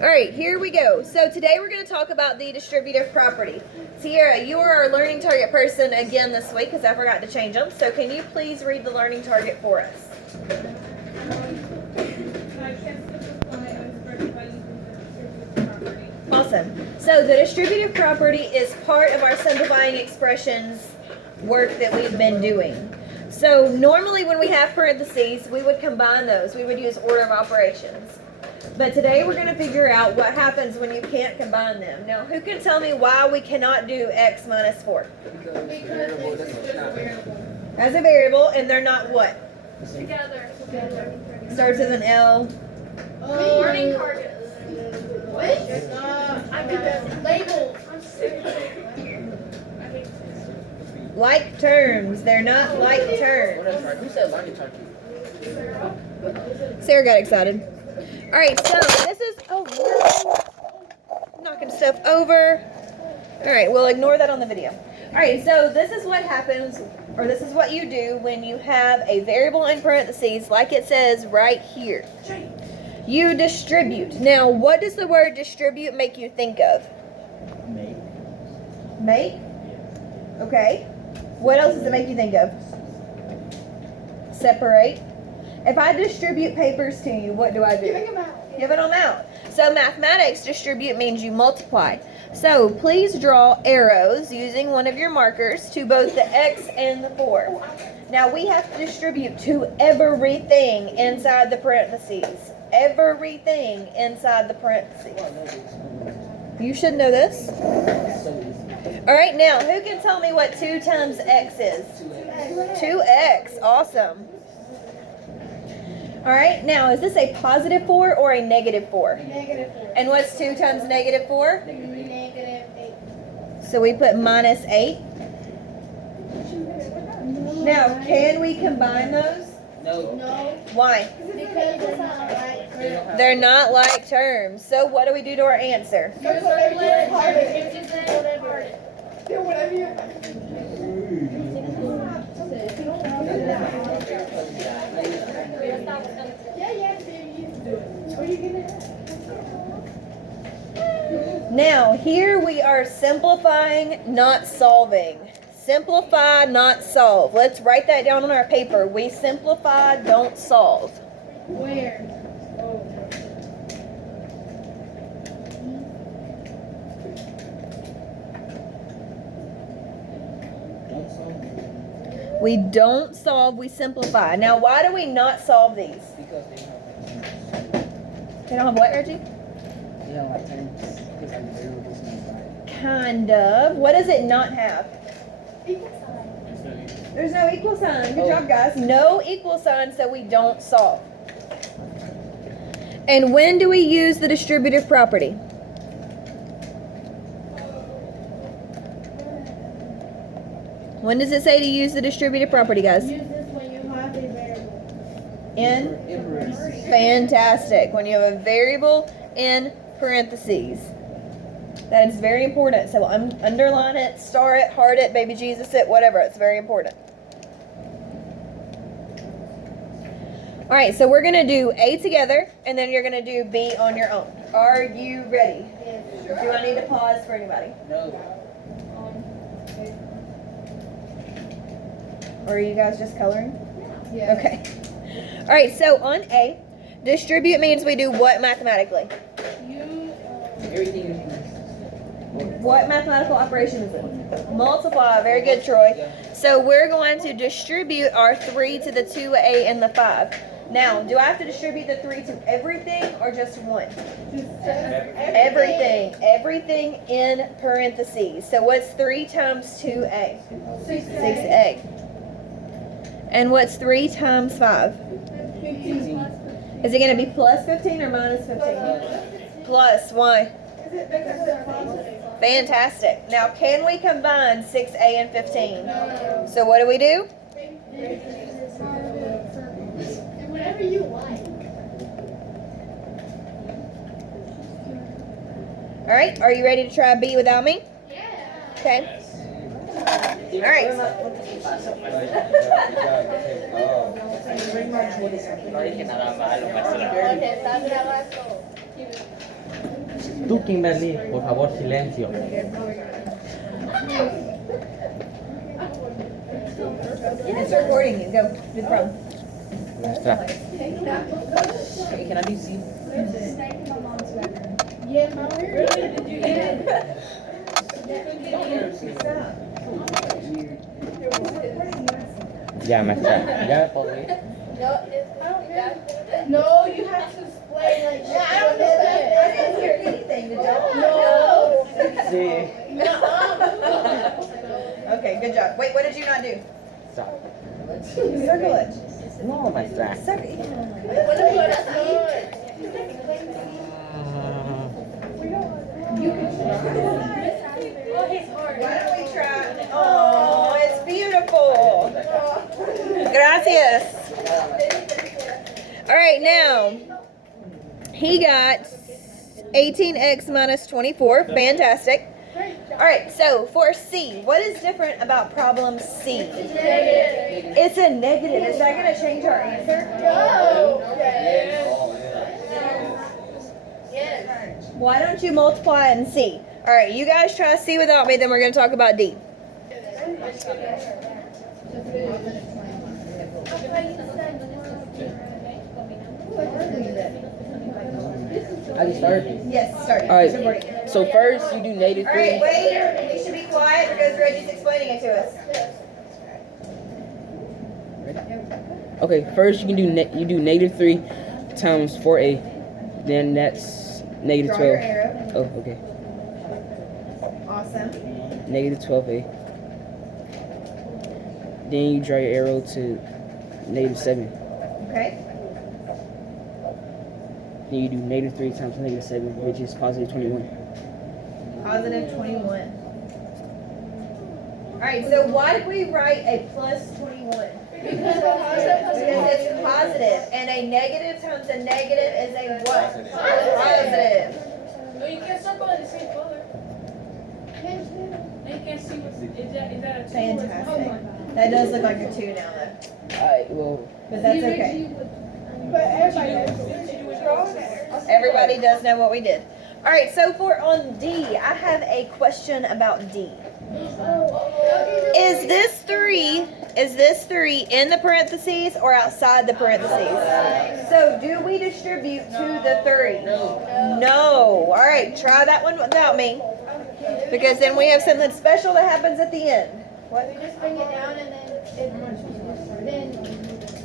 All right, here we go. So today we're going to talk about the distributive property. Sierra, you are our learning target person again this week because I forgot to change them. So can you please read the learning target for us? Awesome. So the distributive property is part of our simplifying expressions work that we've been doing. So normally when we have parentheses, we would combine those. We would use order of operations. But today we're going to figure out what happens when you can't combine them. Now, who can tell me why we cannot do x minus 4? Because it's just a variable. As a variable, and they're not what? Together. Starts with an L. Learning targets. What? I could label. Like terms. They're not like terms. Who said learning target? Sarah got excited. All right, so this is, oh, no. Knocking stuff over. All right, we'll ignore that on the video. All right, so this is what happens, or this is what you do when you have a variable in parentheses, like it says right here. You distribute. Now, what does the word distribute make you think of? Make. Make? Okay. What else does it make you think of? Separate. If I distribute papers to you, what do I do? Giving them out. Give them out. So mathematics, distribute means you multiply. So please draw arrows using one of your markers to both the x and the 4. Now we have to distribute to everything inside the parentheses. Everything inside the parentheses. You should know this. All right, now who can tell me what 2 times x is? 2x. Awesome. All right, now is this a positive 4 or a negative 4? Negative 4. And what's 2 times negative 4? Negative 8. So we put minus 8. Now, can we combine those? No. Why? Because they're not like terms. They're not like terms. So what do we do to our answer? Do whatever you Now, here we are simplifying, not solving. Simplify, not solve. Let's write that down on our paper. We simplify, don't solve. Where? We don't solve, we simplify. Now, why do we not solve these? Because They don't have what, Reggie? they don't like terms. Because like variables and like. Kind of. What does it not have? There's no equal sign. Good job, guys. No equal sign, so we don't solve. And when do we use the distributive property? When does it say to use the distributive property, guys? Use this when you have a variable. In? Fantastic. When you have a variable in parentheses. That is very important. So underline it, star it, heart it, baby Jesus it, whatever. It's very important. All right, so we're going to do A together, and then you're going to do B on your own. Are you ready? Yes. Do I need to pause for anybody? No. Or are you guys just coloring? Yeah. Okay. All right, so on A, distribute means we do what mathematically? Everything is. What mathematical operation is it? Multiply. Very good, Troy. So we're going to distribute our 3 to the 2a and the 5. Now, do I have to distribute the 3 to everything or just one? Everything. Everything in parentheses. So what's 3 times 2a? 6a. And what's 3 times 5? 15. Is it going to be plus 15 or minus 15? Plus. Why? Fantastic. Now, can we combine 6a and 15? No. So what do we do? Whatever you like. All right. Are you ready to try B without me? Yeah. Okay. All right. No dije nada malo, Marcela. Está grabando. Tú, Kimberly, por favor, silencio. It's recording you. Go. Do the problem. Maestra. Hey, can I do C? Yeah, Mom. Really? Did you get it? Ya, maestra. Ya, por favor. No, you have to explain like I don't understand. I didn't hear anything. Did y'all? No. Sí. Okay, good job. Wait, what did you not do? Stop. Circle it. No, maestra. Circle it. Why don't we try? Oh, it's beautiful. Gracias. All right, now he got 18x minus 24. Fantastic. All right, so for C, what is different about problem C? It's a negative. Is that going to change our answer? Why don't you multiply and C? All right, you guys try C without me, then we're going to talk about D. I can start. Yes, start. All right. So first you do negative All right, 3. wait. You should be quiet because Reggie's explaining it to us. Okay, first you can do you do negative 3 times 4a. Then that's negative Draw your 12. arrow. Oh, okay. Awesome. Negative 12a. Then you draw your arrow to negative 7. Okay. Then you do negative 3 times negative 7, which is positive 21. Positive 21. All right, so why did we write a plus 21? Because it's positive, and a negative times a negative is a what? Positive. No, you can't circle in the same color. You can't see what's, is that a two? Fantastic. That does look like a 2 now, though. Alright, well, But that's okay. But everybody Everybody does know what we did. All right, so for on D, I have a question about D. Is this 3 in the parentheses or outside the parentheses? So do we distribute to the 3? No. All right, try that one without me. Because then we have something special that happens at the end. What? We just bring it down and then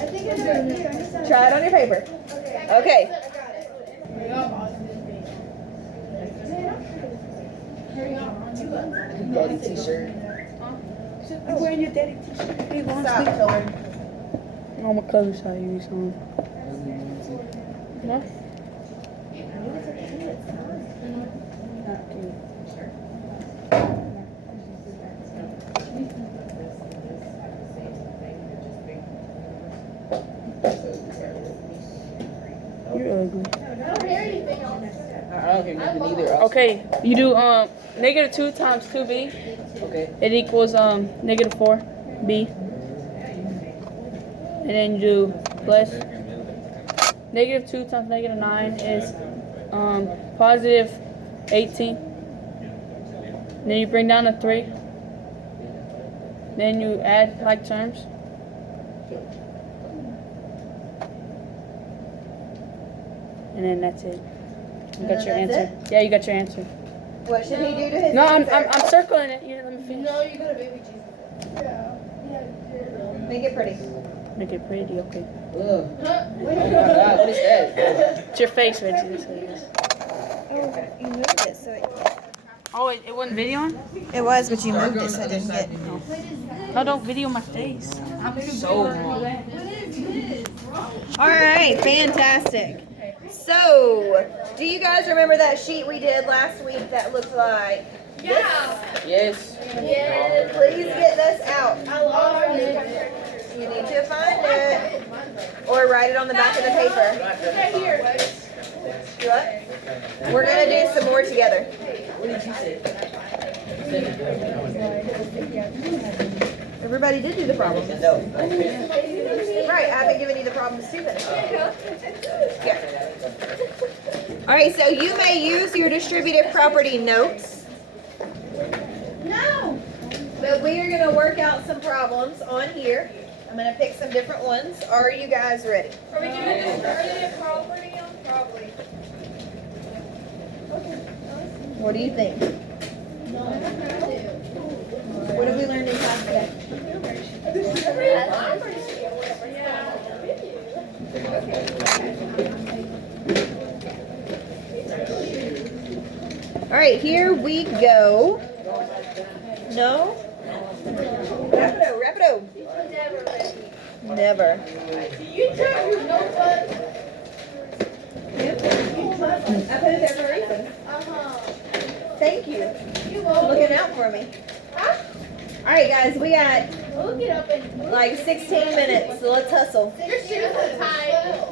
I think it's good. Try it on your paper. Okay. daddy t-shirt. I'm wearing your daddy t-shirt. Hey, Stop, children. I'm my cousin saw you son. No? You're ugly. I don't hear nothing either. Okay, you do negative 2 times 2b. Okay. It equals negative 4b. And then you do plus negative 2 times negative 9 is positive 18. And then you bring down a 3. Then you add like terms. And then that's it. You got your And answer. that's Yeah, you got your answer. What should he do to his No, answer? I'm circling it. Here, let me finish. No, you got a baby Jesus. Make it pretty. Make it pretty, okay. Ugh. Oh my god, what is that? It's your face, Reggie. That's what it is. Oh, you moved it so Oh, it wasn't videoing? it was, but you moved it so I didn't get. No, don't video my face. So All right, fantastic. So, do you guys remember that sheet we did last week that looked like? yes. Yeah. Please get this out. You need to find it or write it on the back of the paper. Right here. Do what? We're gonna do some more together. What did you say? Everybody did do the problems. Right, I haven't given you the problems to finish. Yeah. All right, so you may use your distributive property notes. No. But we are going to work out some problems on here. I'm going to pick some different ones. Are you guys ready? Are we doing distributive property? Probably. What do you think? What have we learned in class today? All right, here we go. No? Rapido, rapido. Never. You turn your notebook. I put it there for a reason. Thank you. You Looking out for me. All right, guys, we got Look it up and like 16 minutes, so let's hustle. your shoes are tied.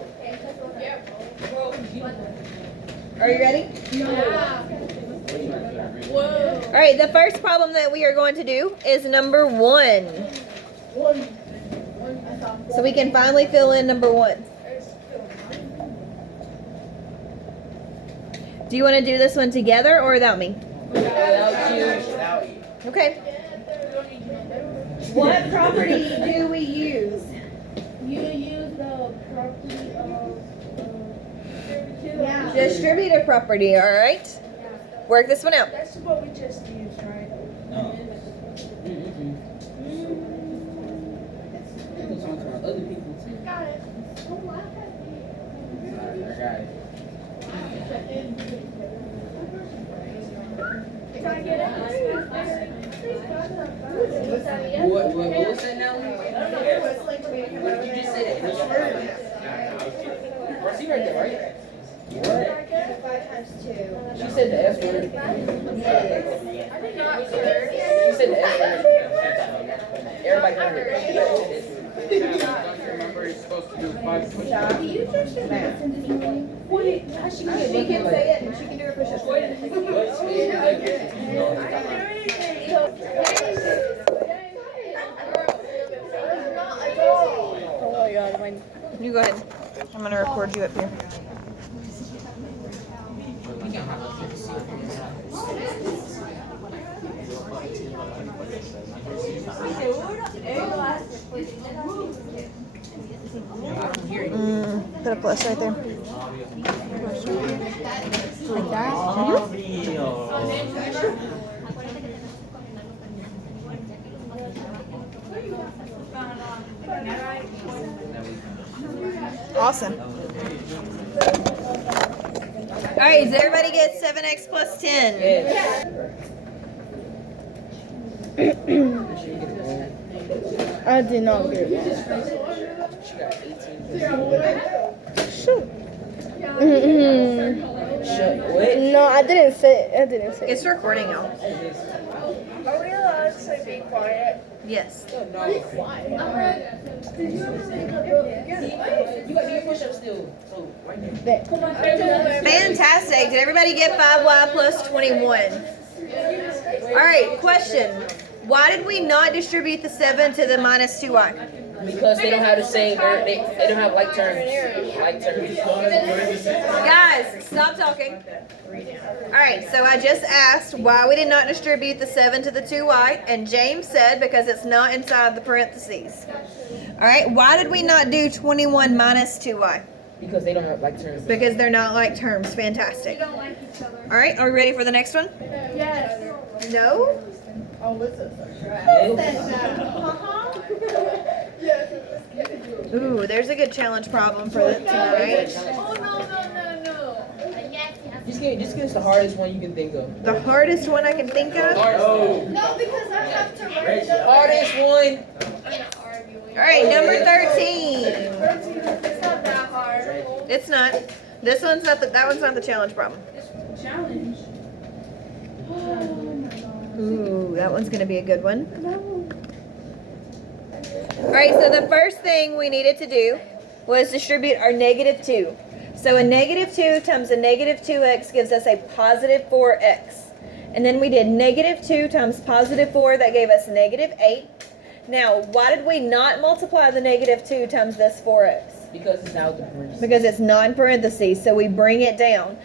Are you ready? Yeah. Whoa. All right, the first problem that we are going to do is number 1. So we can finally fill in number 1. Do you want to do this one together or without me? Okay. What property do we use? You use the property of Distributive property, all right? Work this one out. That's what we just used, right? No. Other people too. Got it. I got it. Can I get it? What's that now? You just said it. She right there, right? What? 5 times 2. She said the S word. She said the S word. Everybody heard it. Remember, you're supposed to do 5 push-ups. She can say it and she can do her push-ups. Oh my god, my You go ahead. I'm going to record you up here. Put a plus right there. Like that? Awesome. All right, does everybody get 7x plus 10? I did not get it. No, I didn't say. It's recording now. Are we allowed to say be quiet? Yes. You got to do your push-ups still. So, right there. Fantastic. Did everybody get 5y plus 21? All right, question. Why did we not distribute the 7 to the minus 2y? Because they don't have the same, they don't have like terms. Like terms. Guys, stop talking. All right, so I just asked why we did not distribute the 7 to the 2y, and James said because it's not inside the parentheses. All right, why did we not do 21 minus 2y? Because they don't have like terms. Because they're not like terms. Fantastic. Don't like each other. All right, are we ready for the next one? Yes. No? Ooh, there's a good challenge problem for tonight. Oh, no. Just give us the hardest one you can think of. The hardest one I can think of? Oh. No, because I have to write The hardest one. All right, number 13. It's not that hard. It's not. This one's not that one's not the challenge problem. Challenge. Ooh, that one's gonna be a good one. All right, so the first thing we needed to do was distribute our negative 2. So a negative 2 times a negative 2x gives us a positive 4x. And then we did negative 2 times positive 4, that gave us negative 8. Now, why did we not multiply the negative 2 times this 4x? Because it's out the parentheses. Because it's non-parentheses, so we bring it down.